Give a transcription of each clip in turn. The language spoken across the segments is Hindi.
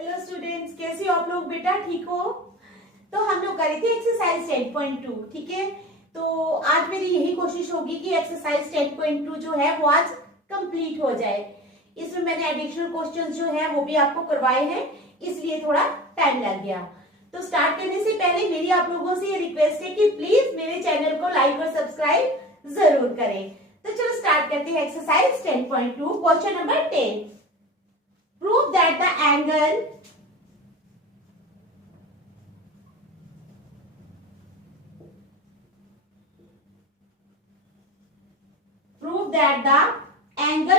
हेलो स्टूडेंट्स, कैसे हो आप लोग? बेटा ठीक हो? तो हम लोग करी थी एक्सरसाइज 10.2। ठीक है, तो आज मेरी यही कोशिश होगी कि एक्सरसाइज 10.2 जो है वो आज कंप्लीट हो जाए। इसमें मैंने एडिशनल क्वेश्चंस जो है वो भी आपको करवाए हैं, इसलिए थोड़ा टाइम लग गया। तो स्टार्ट करने से पहले मेरी आप लोगों से ये रिक्वेस्ट है कि प्लीज मेरे चैनल को लाइक और सब्सक्राइब जरूर करें। तो चलो स्टार्ट करते हैं exercise 10.2। Question number 10, prove that the angle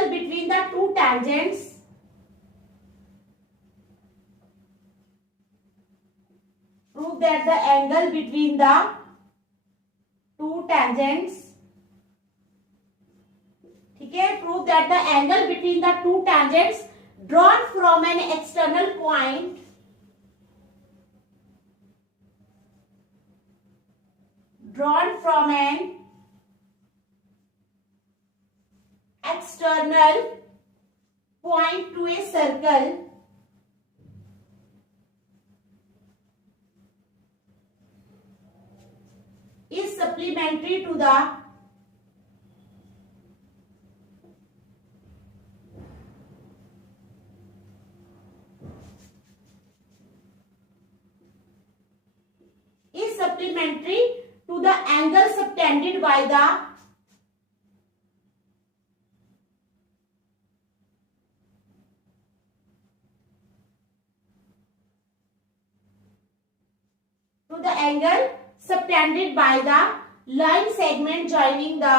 between the two tangents ठीक है, prove that the angle between the two tangents drawn from an external point to a circle is supplementary to the angle subtended by the line segment joining the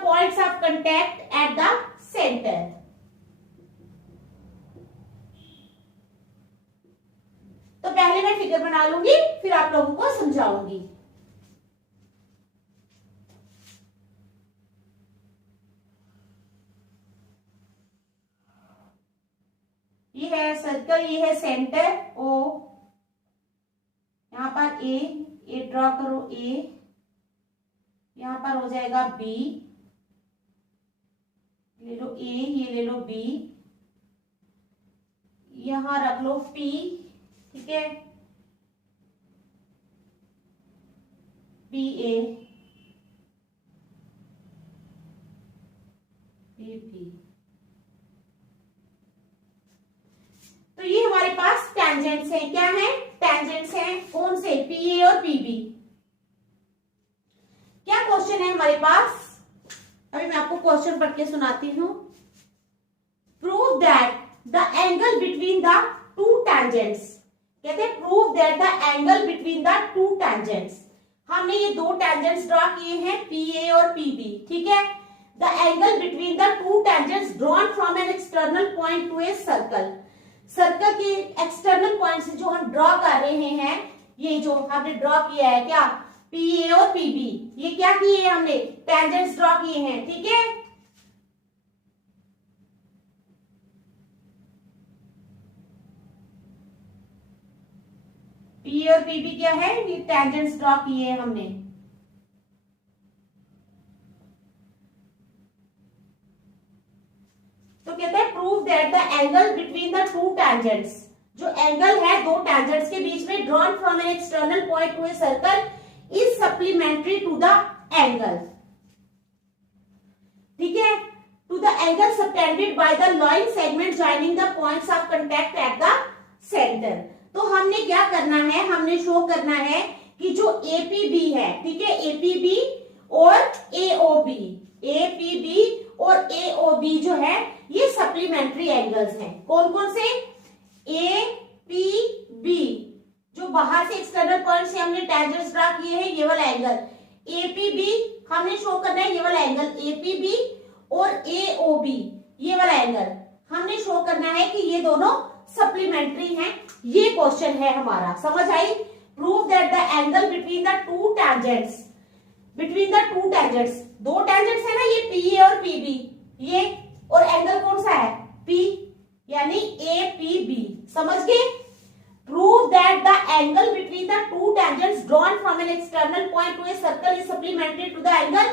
points of contact at the center। तो पहले मैं फिगर बना लूंगी, फिर आप लोगों को समझाऊंगी। ये है सर्कल, ये है सेंटर ओ, यहां पर ए ड्रॉ करो, ए यहां पर हो जाएगा बी, ले लो ए, ये ले लो बी, यहां रख लो पी। ठीक है, बी ए बी बी। तो ये हमारे पास टेंजेंट्स हैं। क्या है? टेंजेंट्स हैं। कौन से? पी ए और पी बी। क्या क्वेश्चन है हमारे पास? अभी मैं आपको क्वेश्चन पढ़ के सुनाती हूं। Prove that the angle between the two tangents. कहते हैं prove that the angle between the two tangents. हमने ये दो टेंजेंट्स ड्रॉ किए हैं, पी ए और पी बी। ठीक है, the angle between the two tangents drawn from an external point to a circle. Circle के एक्सटर्नल पॉइंट से जो हम ड्रॉ कर रहे हैं, ये जो हमने ड्रॉ किया है, क्या? पी ए और पी बी। ये क्या किए हैं हमने? टेंजेंट्स ड्रॉ किए हैं। ठीक है, पी और पी बी क्या है? ये टेंजेंट्स ड्रॉ किए हैं हमने। तो कहते हैं prove that the angle between the two tangents, जो एंगल है दो टेंजेंट्स के बीच में, drawn from an external point to a circle is supplementary to the angle. ठीक है, to the angle subtended by the line segment joining the points of contact at the centre. तो हमने क्या करना है? हमने शो करना है कि जो एपीबी है, ठीक है, एपीबी और एओबी, एपीबी और एओबी जो है ये सप्लीमेंट्री एंगल्स हैं। कौन कौन से? एपीबी, जो बाहर से एक्सटर्नल पॉइंट से हमने टेंजेंट्स ड्रॉ किए हैं, ये वाला एंगल एपीबी हमने शो करना है। ये वाला एंगल एपीबी और एओबी, ये वाला एंगल हमने शो करना है कि ये दोनों सप्लीमेंट्री हैं। ये क्वेश्चन है हमारा, समझ आई? Prove that the angle between the two tangents between the two tangents, दो टेंजेंट्स है ना, ये पी ए और पी बी, ये, और एंगल कौन सा है, पी, यानी ए पी बी। समझ गए? Prove that the angle between the two tangents drawn from an external point to a circle is supplementary to the angle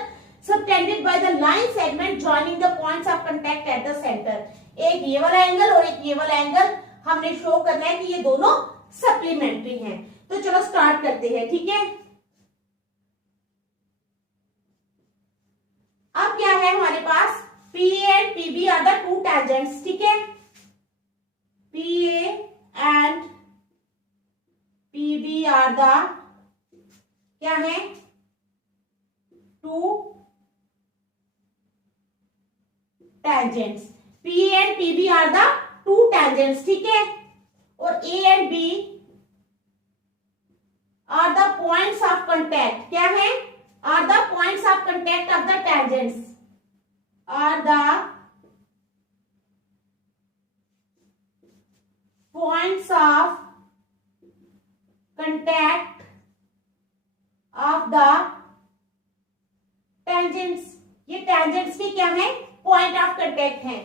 subtended by the line segment joining the points of contact at the centre. एक ये वाला एंगल और एक ये वाला एंगल हमने शो करना है कि ये दोनों सप्लीमेंट्री हैं। तो चलो स्टार्ट करते हैं, ठीक है। अब क्या है हमारे पास, P A and P B are the two tangents, ठीक है। P A and P B are the क्या है, two tangents. P A and P B are the two tangents, ठीक है। और A and B are the points of contact, क्या है, are the points of contact of the tangents, are the points of contact of the tangents. ये टेंजेंट्स के क्या है, पॉइंट ऑफ कांटेक्ट है।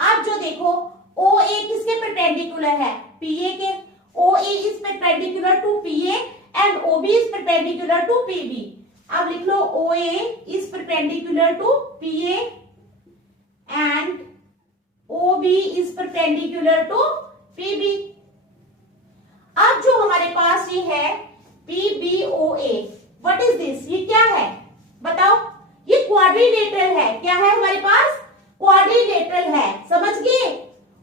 अब जो देखो, ओ ए किसके परपेंडिकुलर है, पी ए के। O A is perpendicular to P A and O B is perpendicular to P B. अब लिख लो, O A is perpendicular to P A and O B is perpendicular to P B. अब जो हमारे पास ये है P B O A, what is this, ये क्या है बताओ, ये क्वाड्रिलेटरल है। क्या है हमारे पास, क्वाड्रिलेटरल है। समझ गए?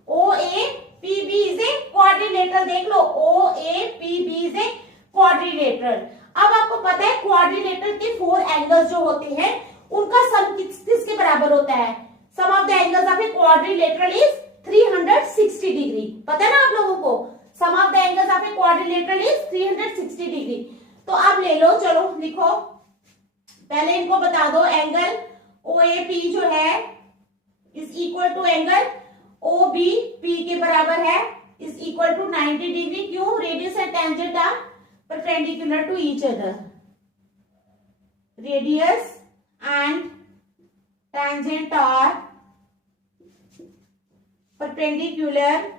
O A P B is a quadrilateral. देख लो, O A P B is a quadrilateral. अब आपको पता है क्वाड्रिलेटरल के 4 एंगल्स जो होते हैं उनका सम किसके बराबर होता है, sum of the angles of a quadrilateral is 360 degree. पता है ना आप लोगों को, sum of the angles of a quadrilateral is 360 degree. तो आप ले लो, चलो लिखो, पहले इनको बता दो, एंगल ओ ए पी जो है is equal to angle O B P के बराबर है, इज इक्वल टू 90 डिग्री। क्यों, radius and tangent are perpendicular to each other, radius and tangent are perpendicular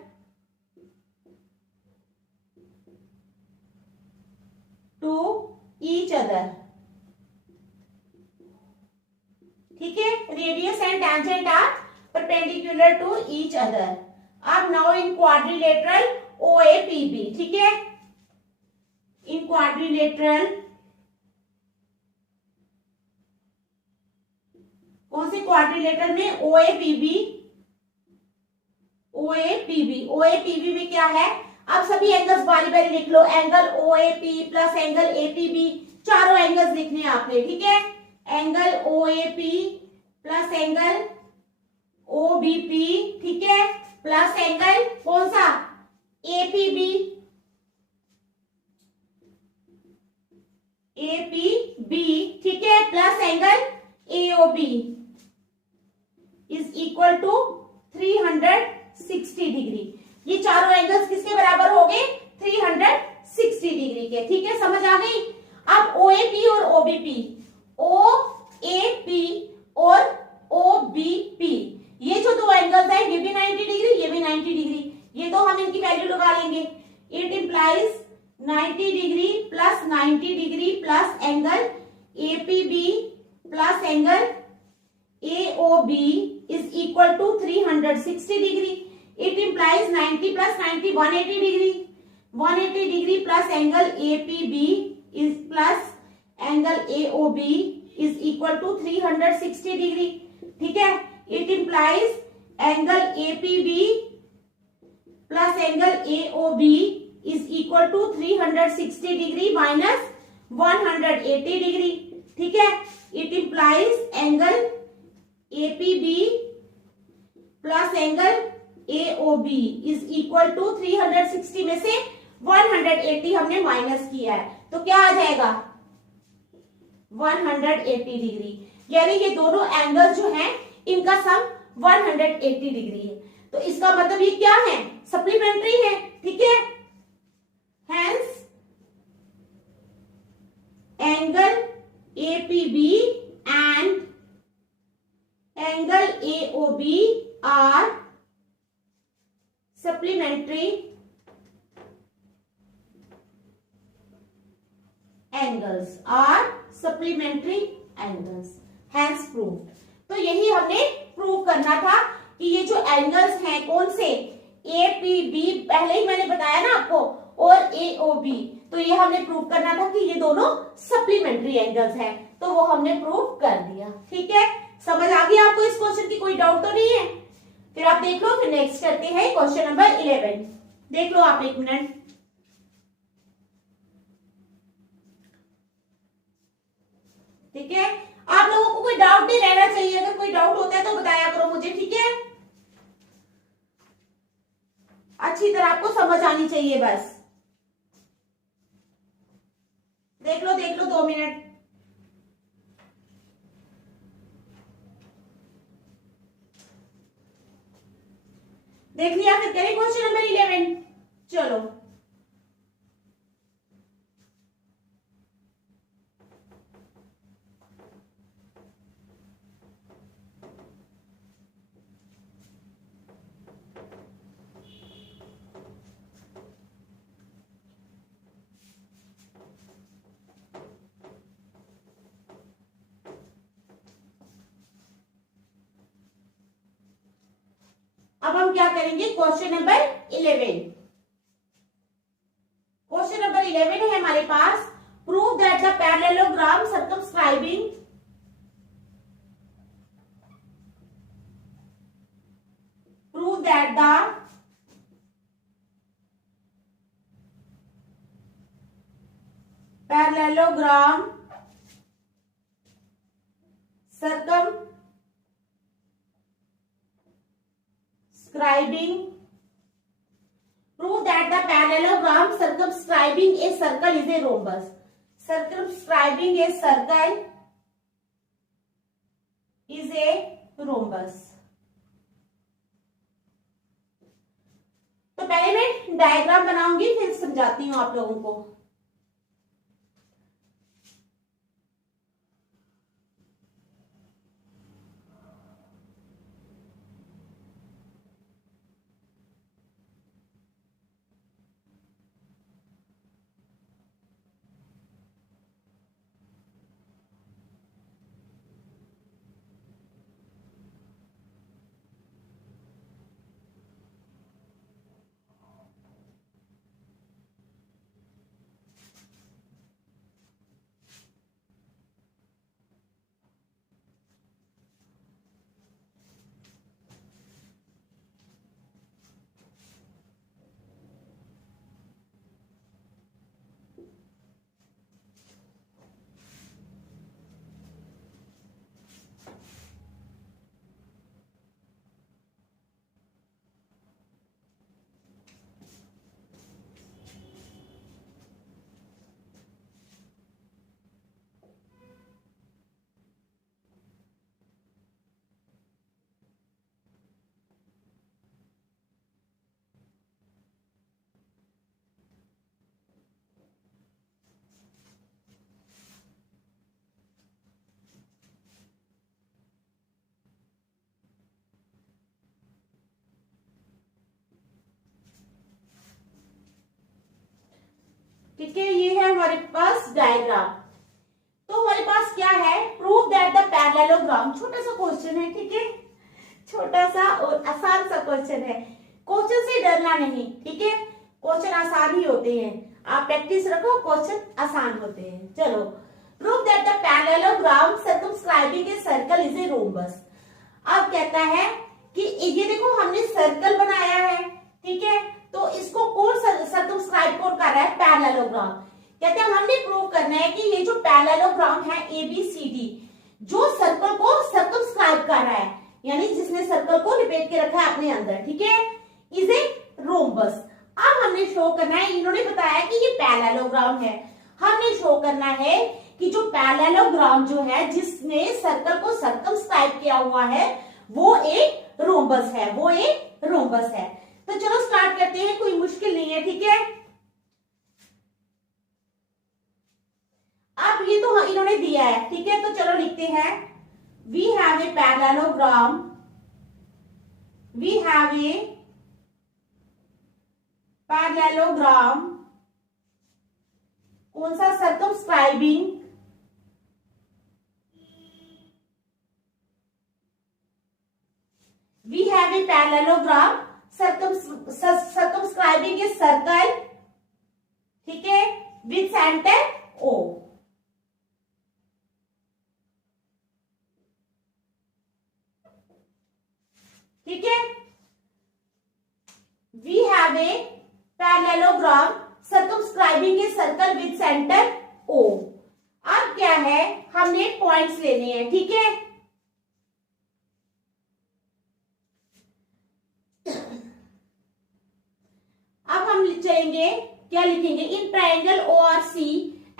to each other, ठीक है। Radius and tangent are perpendicular to each other. अब now in quadrilateral O A P B, ठीक है। इन क्वाड्रिलेटरल, कौन से क्वाड्रिलेटरल में, O A P B, O A P B. O A P B में क्या है, अब सभी एंगल्स बारी बारी लिख लो, angle O A P plus angle A P B, चारों एंगल्स लिखने हैं आपने, ठीक है। Angle O A P plus angle O B P, ठीक है, प्लस एंगल कौन सा, A P B, A P B, ठीक है, plus angle A O B is equal to 360 degree. ये चारों एंगल्स किसके बराबर हो गए, 360 डिग्री के, ठीक है, समझ आ गई। अब ओ ए पी और O B P, O A P और ओ बी पी, ये जो दो एंगल्स है, ये भी 90 डिग्री, ये भी 90 डिग्री, ये तो हम इनकी वैल्यू लगा लेंगे। It implies 90 degree plus 90 degree plus angle A P B plus angle A O B is equal to 360 degree. It implies 90 plus 90 180 degree, 180 degree plus angle A P B is plus angle A O B is equal to 360 degree, ठीक है। It implies angle A P B plus angle A O B is equal to 360 degree minus 180 degree, ठीक है। It implies angle A P B plus angle A O B is equal to 360 में से 180 हमने माइनस किया है, तो क्या आ जाएगा 180 डिग्री। यानी ये दोनों एंगल जो हैं इनका सम 180 डिग्री है। तो इसका मतलब ये क्या है, सप्लीमेंट्री है, ठीक है। Hence angle APB and angle AOB are supplementary angles, hence proved। तो यही हमने प्रूव करना था कि ये जो एंगल्स हैं कौन से, APB पहले ही मैंने बताया ना आपको, और AOB, तो ये हमने प्रूव करना था कि ये दोनों सप्लीमेंट्री एंगल्स हैं, तो वो हमने प्रूव कर दिया। ठीक है, समझ आ गया आपको इस क्वेश्चन की, कोई डाउट तो नहीं है? फिर आप देख लो, फिर नेक्स्ट करते हैं क्वेश्चन नंबर 11। देख लो आप एक मिनट। ठीक है, आप लोगों को कोई डाउट नहीं रहना चाहिए, अगर कोई डाउट होता है तो बताया करो मुझे। ठीक है, अच्छी तरह आपको समझ आनी चाहिए बस। देख लो 2 मिनट। देख लिया, फिर करें क्वेश्चन नंबर 11। चलो, अब हम क्या करेंगे, क्वेश्चन नंबर 11। क्वेश्चन नंबर 11 है हमारे पास, prove that the parallelogram circumscribing parallelogram circumscribing a circle is a rhombus. Circumscribing a circle is a rhombus. तो पहले मैं डायग्राम बनाऊंगी, फिर समझाती हूं आप लोगों को। ठीक है, ये है हमारे पास डायग्राम। तो हमारे पास क्या है, प्रूव दैट द पैरेललोग्राम, छोटा सा क्वेश्चन है। ठीक है, छोटा सा और आसान सा क्वेश्चन है, क्वेश्चन से डरना नहीं। ठीक है, क्वेश्चन आसान ही होते हैं, आप प्रैक्टिस रखो, क्वेश्चन आसान होते हैं। चलो, prove that the parallelogram circumscribing a circle is a rhombus. अब कहता है कि ये देखो हमने सर्कल बनाया है, ठीक है, तो इसको कौन सर्कमस्क्राइब कौन कर रहा है, पैरेललोग्राम। कहते हैं हमने प्रूव करना है कि ये जो पैरेललोग्राम है ABCD, जो सर्कल को सर्कमस्क्राइब कर रहा है, यानी जिसने सर्कल को लिपेट के रखा है अपने अंदर, ठीक है, इज ए रोम्बस। अब हमने शो करना है, इन्होंने बताया कि ये पैरेललोग्राम है, हमने शो करना है कि जो पैरेललोग्राम जो है जिसने सर्कल को सर्कमस्क्राइब किया हुआ है वो एक रोम्बस है, वो एक रोम्बस है। तो चलो स्टार्ट करते हैं, कोई मुश्किल नहीं है। ठीक है, अब इन्होंने दिया है, ठीक है। तो चलो लिखते हैं, we have a parallelogram, we have a parallelogram, कौन सा, circumscribing, we have a parallelogram circumscribing a circle, ठीक है, विथ सेंटर O। ठीक है, we have a parallelogram circumscribing a circle with centre O। अब क्या है, हमने पॉइंट्स लेने हैं, ठीक है। अब हम चलेंगे, क्या लिखेंगे, in triangle ORC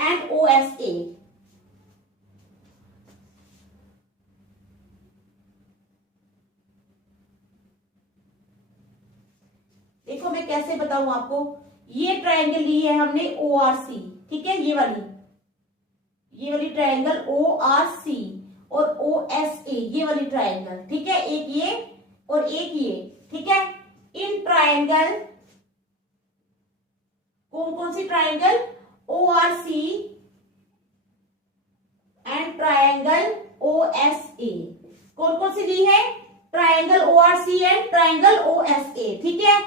and OSA। देखो मैं कैसे बताऊं आपको, ये ट्राइंगल ली है हमने ORC, ठीक है, ये वाली ट्राइंगल ORC और OSA, ये वाली ट्राइंगल, ठीक है, एक ये और एक ये, ठीक है। इन ट्राइंगल, कौन कौन सी triangle, ORC and triangle OSA, कौन कौन सी ली है, triangle ORC and triangle OSA, ठीक है।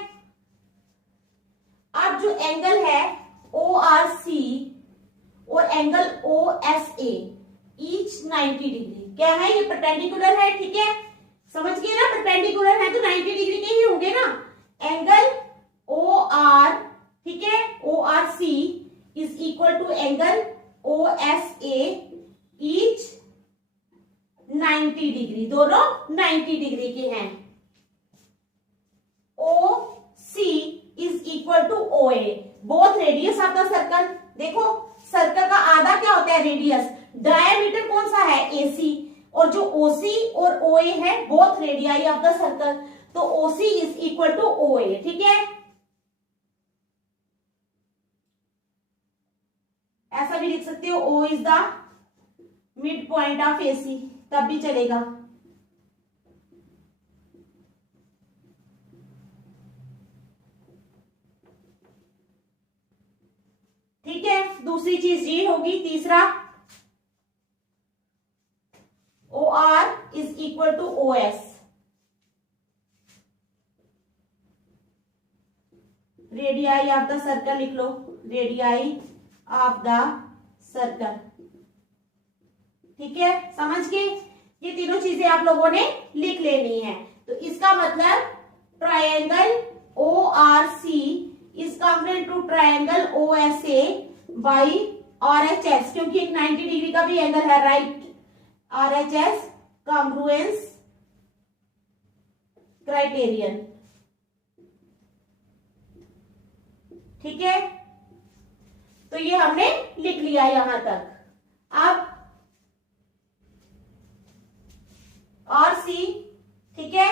अब जो एंगल है ORC और एंगल OSA ईच 90 डिग्री, क्या है, ये परपेंडिकुलर है, ठीक है, समझ गए ना, परपेंडिकुलर है तो 90 डिग्री के ही होंगे ना। एंगल OR, ठीक है, ORC is equal to angle OSA each 90 degree, दोनों 90 डिग्री के हैं। OC is equal to OA, both radius of the circle. देखो सर्कल का आधा क्या होता है, रेडियस, डायमीटर कौन सा है, AC, और जो OC और OA है both radii of the circle, तो OC is equal to OA, ठीक है। ऐसा भी लिख सकते हो, O is the mid point of AC, तब भी चलेगा। ठीक है, दूसरी चीज ये होगी, तीसरा OR is equal to OS, radii of the circle लिख लो, रेडियाई ऑफ द सर्कल, ठीक है, समझ गए। ये तीनों चीजें आप लोगों ने लिख लेनी है। तो इसका मतलब triangle ORC is congruent to triangle OSA by RHS, क्योंकि एक 90 डिग्री का भी एंगल है, राइट, RHS कॉन्ग्रुएंस क्राइटेरियन, ठीक है। तो ये हमने लिख लिया यहां तक। अब RC, ठीक है,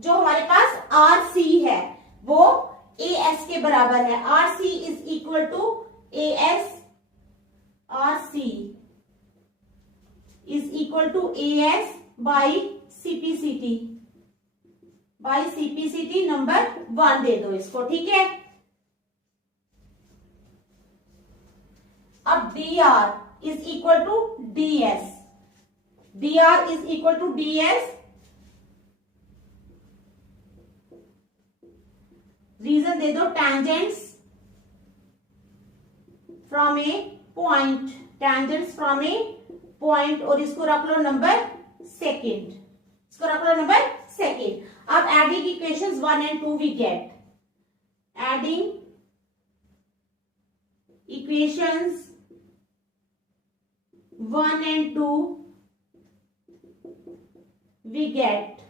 जो हमारे पास RC है वो AS के बराबर है, RC is equal to AS, RC is equal to AS by CPCT number 1 दे दो इसको, ठीक है। अब DR is equal to DS, DR is equal to DS, reason दे दो, tangents from a point, tangents from a point, और इसको रख लो नंबर सेकेंड, इसको रख लो नंबर सेकेंड। अब adding equations 1 and 2 we get, adding equations 1 and 2 we gate.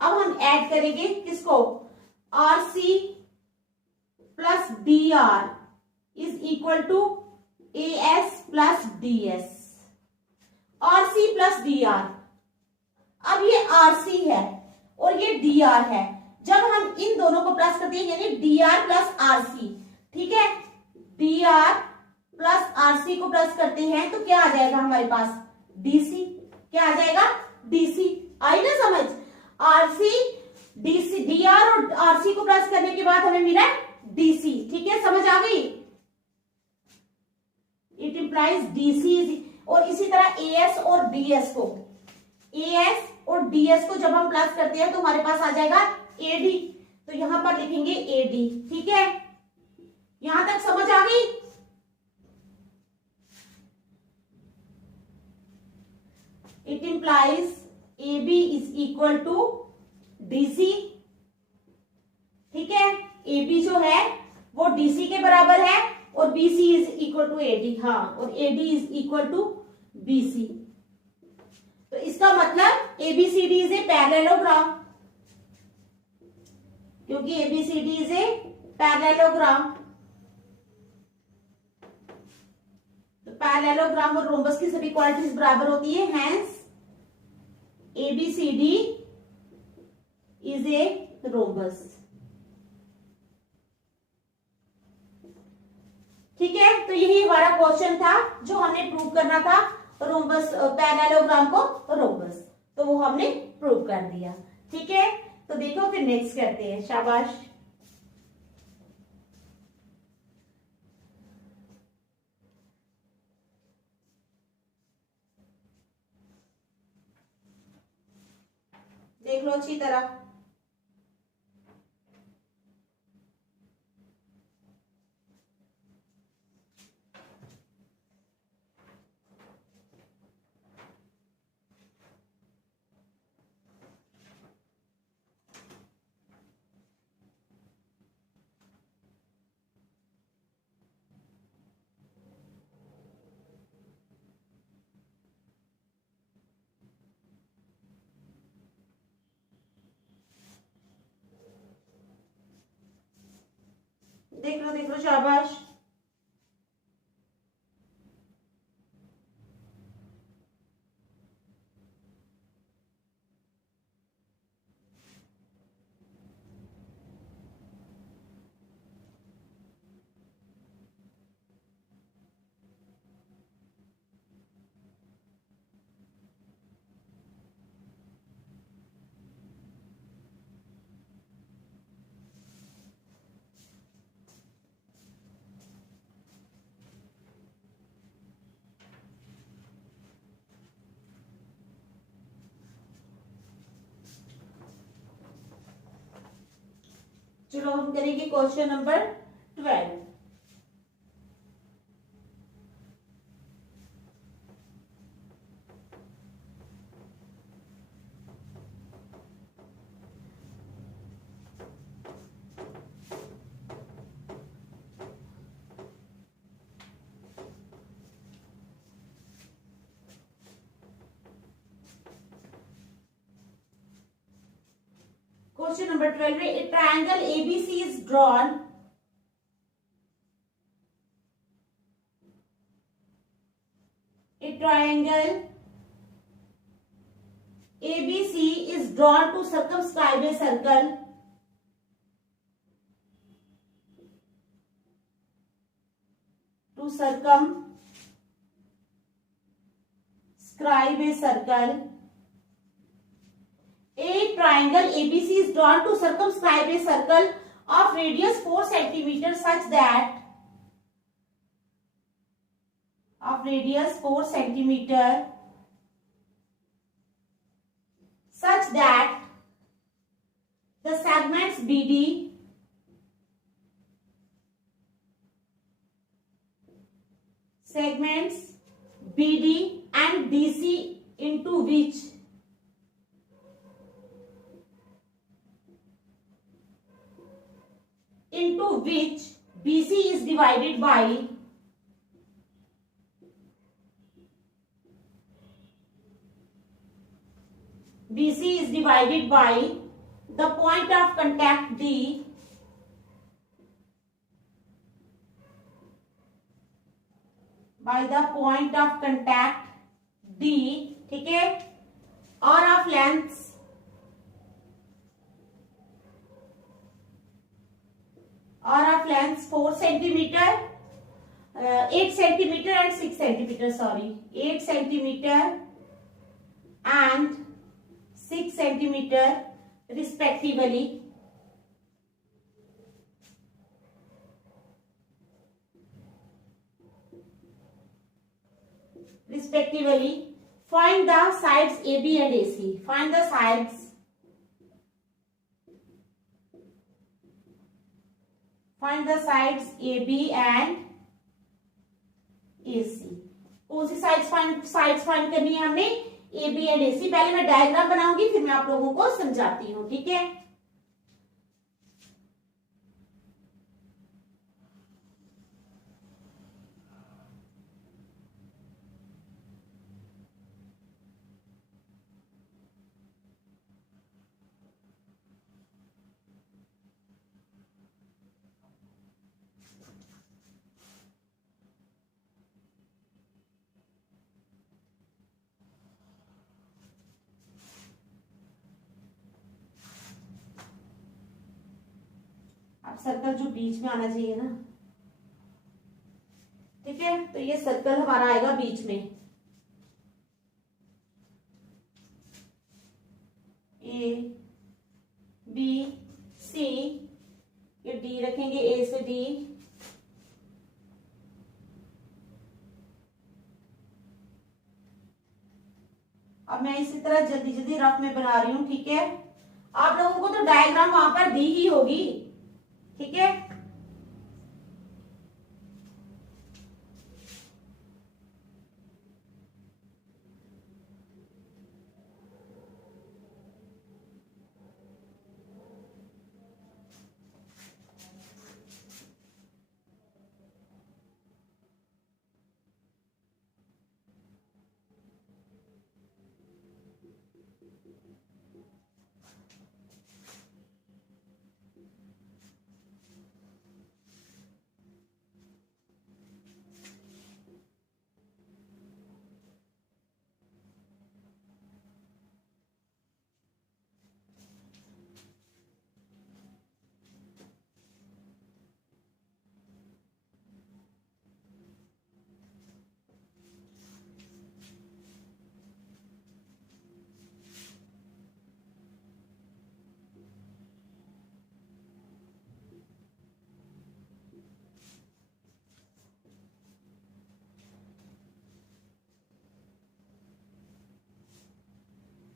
अब हम ऐड करेंगे किसको, RC plus DR is equal to AS plus DS, RC plus DR। अब ये RC है और ये DR है, जब हम इन दोनों को प्लस करते हैं यानी DR प्लस RC, ठीक है, DR प्लस आरसी को प्लस करते हैं तो क्या आ जाएगा हमारे पास, डीसी। क्या आ जाएगा, डीसी। आई ना समझ, आरसी डीसी, डीआर और आरसी को प्लस करने के बाद हमें मिला डीसी। ठीक है, समझ आ गई। It implies DC. और इसी तरह एएस और डीएस को, एएस और डीएस को जब हम प्लस करते हैं तो हमारे पास आ जाएगा एडी। तो यहां पर लिखेंगे एडी। ठीक है, यहां तक समझ आ गई। It implies AB is equal to DC। ठीक है, AB जो है वो DC के बराबर है और BC is equal to AD। हाँ, और AD is equal to BC। तो इसका मतलब ABCD इज ए पैरेललोग्राम, क्योंकि ABCD इज ए पैरेललोग्राम। तो पैरेललोग्राम और रोम्बस की सभी क्वालिटीज बराबर होती है, hence ABCD is a rhombus. ठीक है, तो यही हमारा क्वेश्चन था जो हमने प्रूव करना था, रोम्बस पैरेललोग्राम को रोम्बस, तो वो हमने प्रूव कर दिया। ठीक है, तो देखो फिर नेक्स्ट करते हैं। शाबाश। देख लो अच्छी तरह। देख लो शाबाश। चलो हम करेंगे क्वेश्चन नंबर 12। Question number 12 में a triangle ABC is drawn. A triangle ABC is drawn to circumscribe a circle. To circumscribe a circle. A triangle ABC is drawn to circumscribe a circle of radius 4 cm such that the segments BD and DC into which BC is divided by the point of contact D ठीक है, और of length 4 centimetre 8 centimetre and 6 centimetre, sorry 8 centimetre and 6 centimetre respectively. Find the sides AB and AC. Find the sides AB and AC. कौन सी साइड्स फाइंड करनी है हमने? AB and AC. पहले मैं डायग्राम बनाऊंगी, फिर मैं आप लोगों को समझाती हूँ, ठीक है? अब सर्कल जो बीच में आना चाहिए ना, ठीक है? तो ये सर्कल हमारा आएगा बीच में. A B C, ये D रखेंगे, A से D. अब मैं इसी तरह जल्दी जल्दी रफ में बना रही हूं, ठीक है? आप लोगों को तो डायग्राम वहां पर दी ही होगी, ठीक है?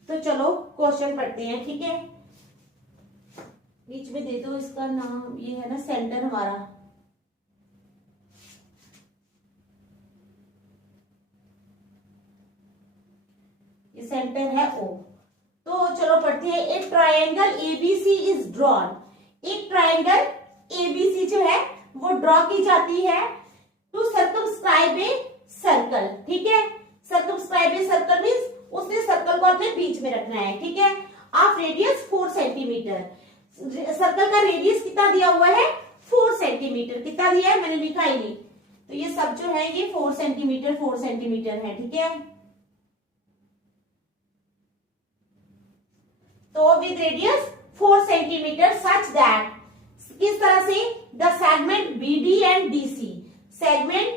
तो चलो क्वेश्चन पढ़ते हैं, ठीक है? बीच में दे दो इसका नाम, ये है ना सेंटर हमारा. ये सेंटर है O. तो चलो पढ़ते हैं. एक ट्रायंगल ABC इज ड्रॉन. एक ट्रायंगल ABC जो है वो ड्रॉ की जाती है टू सर्कमस्क्राइब ए सर्कल, ठीक है? सर्कमस्क्राइब ए सर्कल मींस उसने सर्कल को अपने बीच में रखना है, ठीक है? Of radius 4 centimetre. सर्कल का रेडियस कितना दिया हुआ है? 4 सेंटीमीटर. कितना दिया है? मैंने लिखा ही नहीं. तो ये सब जो है ये 4 सेंटीमीटर है, ठीक है? तो with radius 4 centimetre such that, किस तरह से? The segment BD and DC. Segment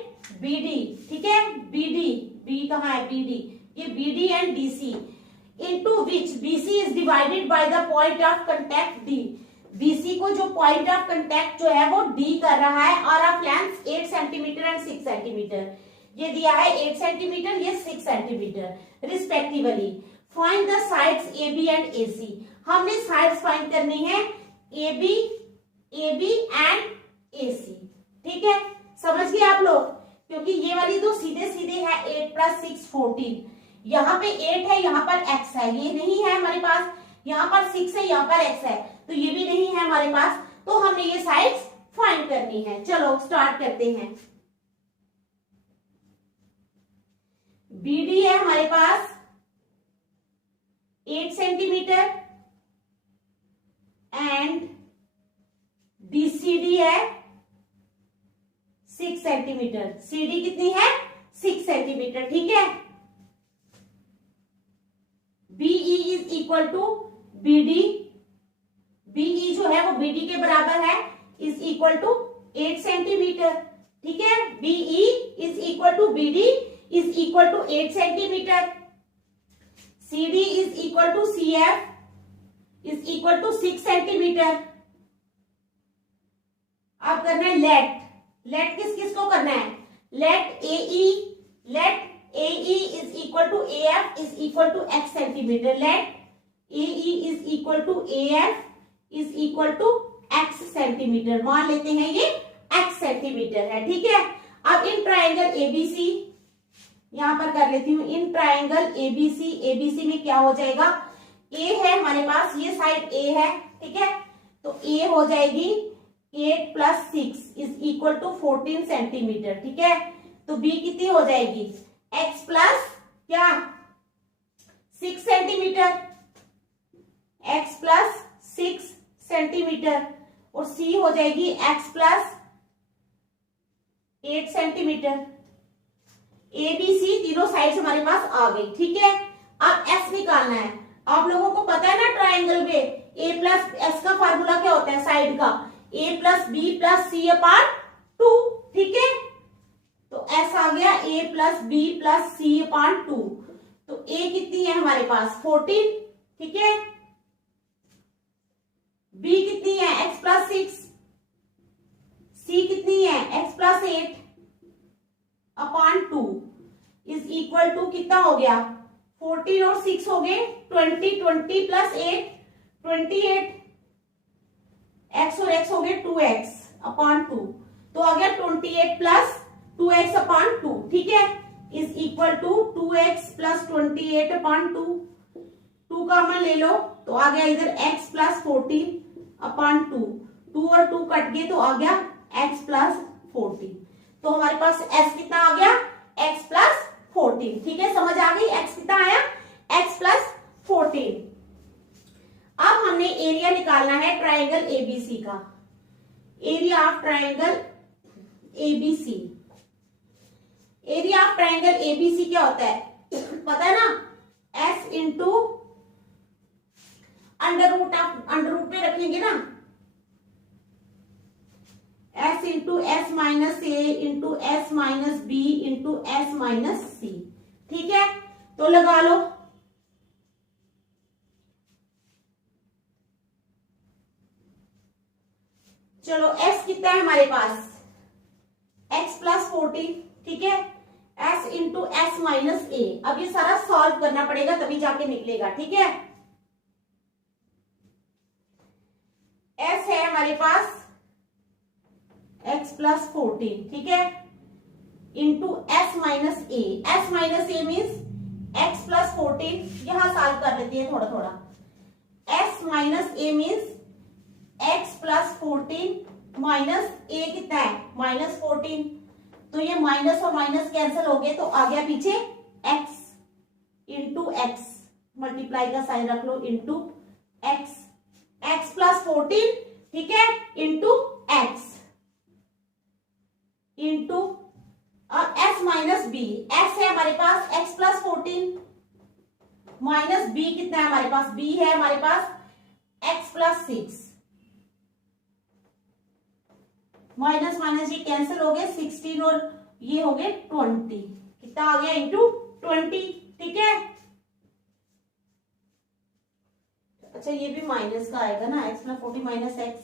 BD, ठीक है? B कहाँ है? BD. ये BD and DC into which BC is divided by the point of contact D. BC को जो point of contact जो है वो D कर रहा है और of length 8 centimetre and 6 centimetre. ये दिया है 8 सेंटीमीटर, ये 6 centimetre respectively. Find the sides AB and AC. हमने साइड्स फाइंड करनी है AB एंड AC, ठीक है? समझ गए आप लोग? क्योंकि ये वाली तो सीधे सीधे है 8 + 6 14. यहाँ पे 8 है, यहाँ पर x है, ये नहीं है हमारे पास. यहाँ पर 6 है, यहाँ पर x है, तो ये भी नहीं है हमारे पास. तो हमने ये साइड्स फाइंड करनी है. चलो स्टार्ट करते हैं. BD है हमारे पास 8 सेंटीमीटर एंड BCD है 6 सेंटीमीटर. CD कितनी है? 6 सेंटीमीटर, ठीक है? BE is equal to BD. BE जो है वो BD के बराबर है, इज इक्वल टू 8 सेंटीमीटर. ठीक है। BE is equal to BD is equal to 8 centimetre, CD is equal to CF is equal to 6 centimetre. अब करना है लेट। लेट किस किस को करना है? Let AE is equal to AF is equal to X centimetre. Let AE is equal to AF is equal to X centimetre. मान लेते हैं ये X सेंटीमीटर है, ठीक है। अब इन ट्राइंगल ABC यहां पर कर लेती हूं। इन ट्राइंगल ABC में क्या हो जाएगा? A है हमारे पास, ये साइड A है, ठीक है। तो A हो जाएगी 8 plus 6 is equal to 14 centimetre, ठीक है। तो B कितनी हो जाएगी? X प्लस क्या 6 सेंटीमीटर, X प्लस 6 सेंटीमीटर, और C हो जाएगी X प्लस 8 सेंटीमीटर। ABC तीनों साइड हमारे पास आ गई, ठीक है। अब S निकालना है। आप लोगों को पता है ना ट्राइंगल में A प्लस S का फार्मूला क्या होता है? साइड का A plus B plus C अपान 2, ठीक है। तो S आ गया A plus B plus C अपान 2। तो A कितनी है हमारे पास? 14, ठीक है। B कितनी है? X plus 6। C कितनी है? X plus 8 upon 2 is equal to कितना हो गया? 14 और 6 हो गए 20, 20 प्लस 8 28, x और x हो गए 2x अपान 2। तो आ गया 28 प्लस 2x अपान 2, ठीक है, is equal to 2x plus 28 upon 2। 2 common ले लो तो आ गया इधर x प्लस 14 अपान 2। 2 और 2 कट गए तो आ गया x प्लस 14। तो हमारे पास s कितना आ गया? x प्लस 14, ठीक है। समझ आ गई? x कितना आया? x plus 14। अब हमने एरिया निकालना है ट्राइंगल ABC का। Area of triangle ABC। Area of triangle ABC क्या होता है? पता है ना? S इंटू अंडर रूट पे रखेंगे ना, S into S minus A into S minus B into S minus C, ठीक है। तो लगा लो। चलो S कितना है हमारे पास? x प्लस 14, ठीक है। S into S minus A। अब ये सारा सॉल्व करना पड़ेगा तभी जाके निकलेगा, ठीक है। S है हमारे पास x प्लस 14, ठीक है, into S minus A। S minus A means x plus 14। यहां सॉल्व कर लेते हैं थोड़ा थोड़ा। S minus A means x plus 14 minus A कितना है? माइनस 14। तो ये माइनस और माइनस कैंसिल हो गए तो आ गया पीछे x इंटू x। मल्टीप्लाई का साइन रख लो, इंटू x। x प्लस 14, ठीक है, इंटू x इंटू और s माइनस b। s है हमारे पास x प्लस 14 माइनस b कितना है हमारे पास? b है हमारे पास x प्लस 6। माइनस माइनस ये कैंसिल हो गए, 16 और ये हो गए 20। कितना आ गया? इंटू 20, ठीक है। अच्छा ये भी माइनस का आएगा ना, x plus 40 minus x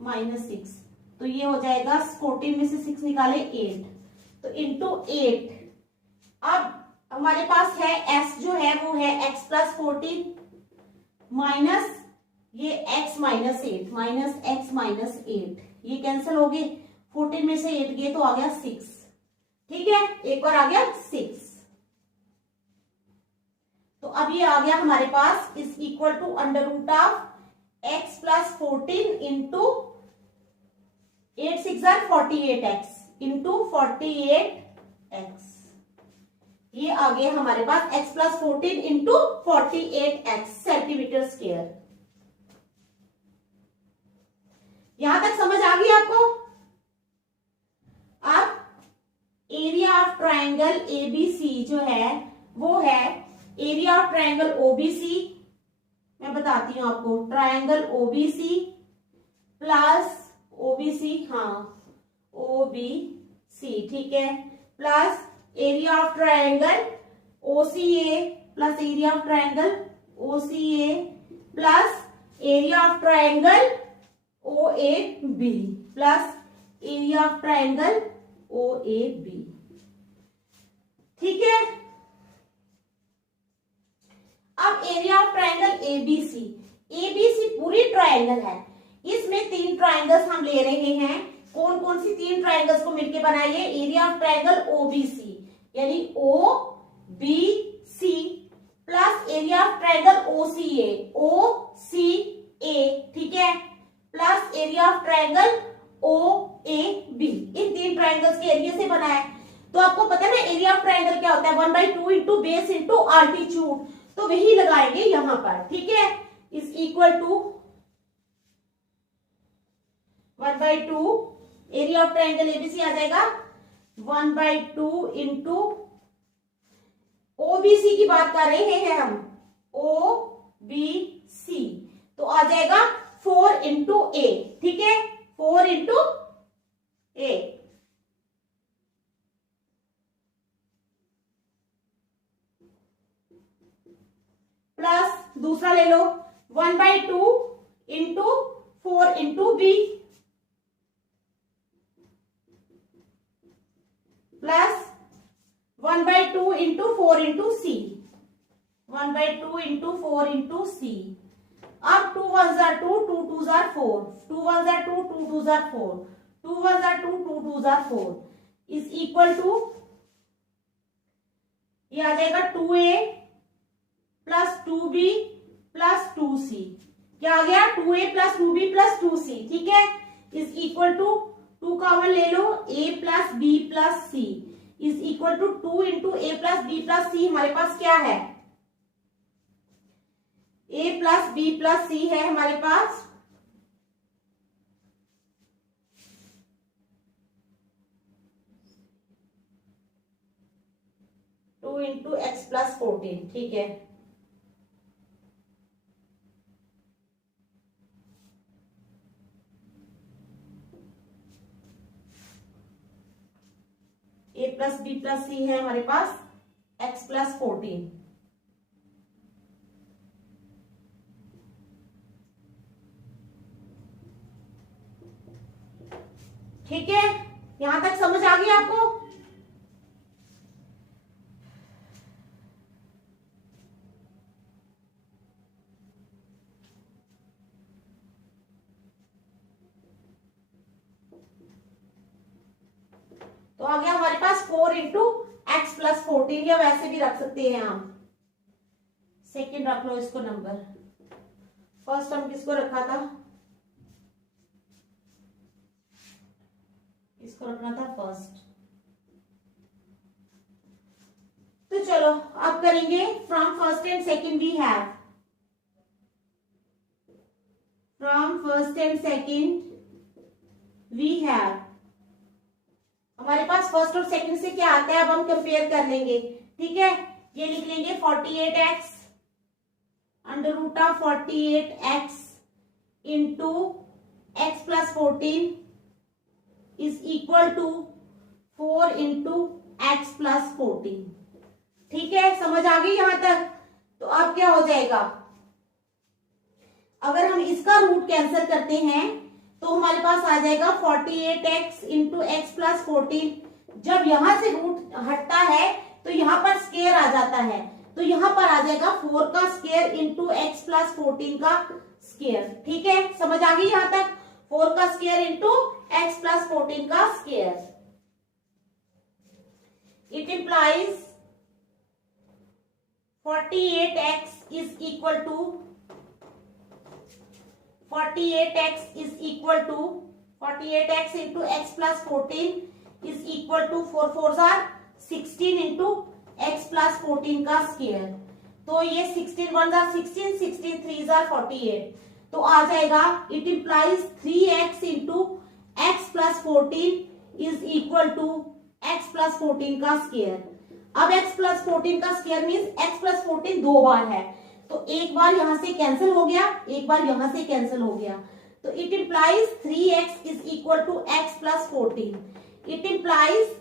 minus 6 तो ये हो जाएगा 14 में से 6 निकाले 8, तो इंटू 8। अब हमारे पास है s जो है वो है x प्लस 14 माइनस ये x minus 8 minus x minus 8, ये कैंसिल हो गए। 14 में से 8 गए तो आ गया 6, ठीक है। एक बार आ गया 6। तो अब ये आ गया हमारे पास is equal to under root of x plus 14 into 8 6 48x into 48x। ये आ गया हमारे पास x plus 14 into 48x centimetre square. यहां तक समझ आ गई आपको? अब एरिया ऑफ ट्राइंगल ABC जो है वो है एरिया ऑफ ट्राइंगल OBC। मैं बताती हूं आपको, ट्राइंगल OBC प्लस OBC, हाँ ओ बी सी, ठीक है, plus area of triangle O C A plus area of triangle O C A plus area of triangle O A B plus area of triangle O A B, ठीक है। अब area of triangle A B C, A B C पूरी ट्रायंगल है, इसमें 3 ट्रायंगल्स हम ले रहे हैं। कौन कौन सी 3 ट्रायंगल्स को मिलकर बनाइए? एरिया ऑफ ट्रायंगल ओबीसी यानी O B C plus area of triangle OCA O C A, ठीक है, plus area of triangle O A B. इन 3 ट्रायंगल्स के एरिया से बना है। तो आपको पता है ना एरिया ऑफ ट्रायंगल क्या होता है? 1/2 इंटू बेस इंटू आल्टीट्यूड, तो वही लगाएंगे यहां पर, ठीक है, is equal to 1/2 area of triangle ABC आ जाएगा 1/2 इंटू ओबीसी की बात कर रहे हैं हम, ओ बी सी, तो आ जाएगा 4 इंटू ए, ठीक है, 4 इंटू ए प्लस दूसरा ले लो 1/2 into 4 into B plus 1/2 into 4 into C, 1/2 into 4 into C. अब 2 1s are 2, 2 2s are 4, 2 1s are 2, 2 2s are 4, 2 1s are 2, 2 2s are 4 is equal to, ये आ जाएगा 2a plus 2b plus 2c, क्या आ गया? 2a plus 2b plus 2c, ठीक है, इज इक्वल टू 2 कॉमन ले लो, a plus b plus c is equal to 2 into a plus b plus c। हमारे पास क्या है? a plus b plus c है हमारे पास, टू इंटू एक्स प्लस 14, ठीक है, a plus b plus c है हमारे पास x प्लस 14, ठीक है, यहां तक समझ आ गई आपको? तो आ गया हमारे पास 4 इंटू एक्स प्लस 14, या वैसे भी रख सकते हैं हम, सेकेंड रख लो इसको नंबर। फर्स्ट हम किसको रखा था? इसको रखना था फर्स्ट। तो चलो अब करेंगे from first and second we have, from first and second we have, हमारे पास फर्स्ट और सेकंड से क्या आता है अब हम कंपेयर कर लेंगे, ठीक है। ये लिख लेंगे 48x under root of 48x into x plus 14 is equal to 4 into x plus 14, ठीक है, समझ आ गई यहां तक? तो अब क्या हो जाएगा? अगर हम इसका रूट कैंसिल करते हैं तो हमारे पास आ जाएगा 48x इंटू एक्स प्लस 14। जब यहां से रूट हटता है तो यहां पर स्क्वायर आ जाता है, तो यहां पर आ जाएगा 4 का स्क्वायर इंटू एक्स प्लस 14 का स्क्वायर, ठीक है, समझ आ गई यहां तक? 4 का स्क्वायर इंटू एक्स प्लस 14 का square. It implies 48x is equal to 48x is equal to 48x into x plus 14 is equal to 4 4s are 16 into x plus 14 का स्क्वायर। तो ये 16 1s are 16, 16 3s are 48, तो आ जाएगा it implies 3x into x plus 14 is equal to x plus 14 का स्क्वायर। अब x plus 14 का स्क्वायर मीन्स x plus 14 दो बार है, तो एक बार यहां से कैंसिल हो गया, एक बार यहां से कैंसिल हो गया, तो it implies 3x is equal to x plus 14. It implies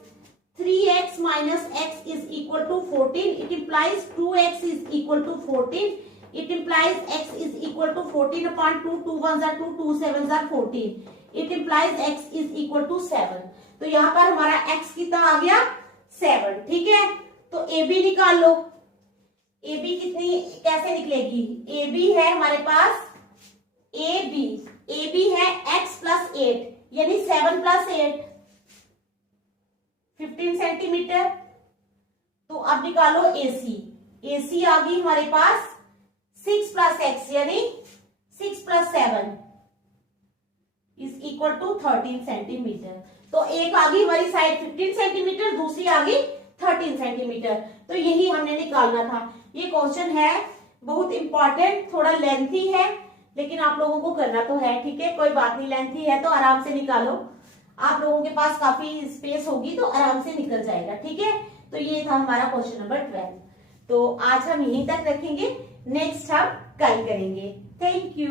3x minus x is equal to 14. It implies 2x is equal to 14. It implies x is equal to 14 upon 2. 2 1s are 2, 2 7s are 14. It implies x is equal to 7. तो यहाँ पर हमारा x कितना आ गया 7. ठीक है, तो AB निकाल लो. AB कितनी कैसे निकलेगी? AB है हमारे पास AB है x प्लस 8 यानी 7 प्लस 8 15 सेंटीमीटर. तो अब निकालो AC आ गई हमारे पास 6 प्लस एक्स यानी 6 plus 7 is equal to 13 centimetre. तो एक आ गई हमारी साइड 15 सेंटीमीटर, दूसरी आ गई 13 सेंटीमीटर. तो यही हमने निकालना था. ये क्वेश्चन है बहुत इंपॉर्टेंट, थोड़ा लेंथी है लेकिन आप लोगों को करना तो है. ठीक है, कोई बात नहीं, लेंथी है तो आराम से निकालो. आप लोगों के पास काफी स्पेस होगी तो आराम से निकल जाएगा. ठीक है, तो ये था हमारा क्वेश्चन नंबर 12. तो आज हम यहीं तक रखेंगे, नेक्स्ट हम कल करेंगे. Thank you.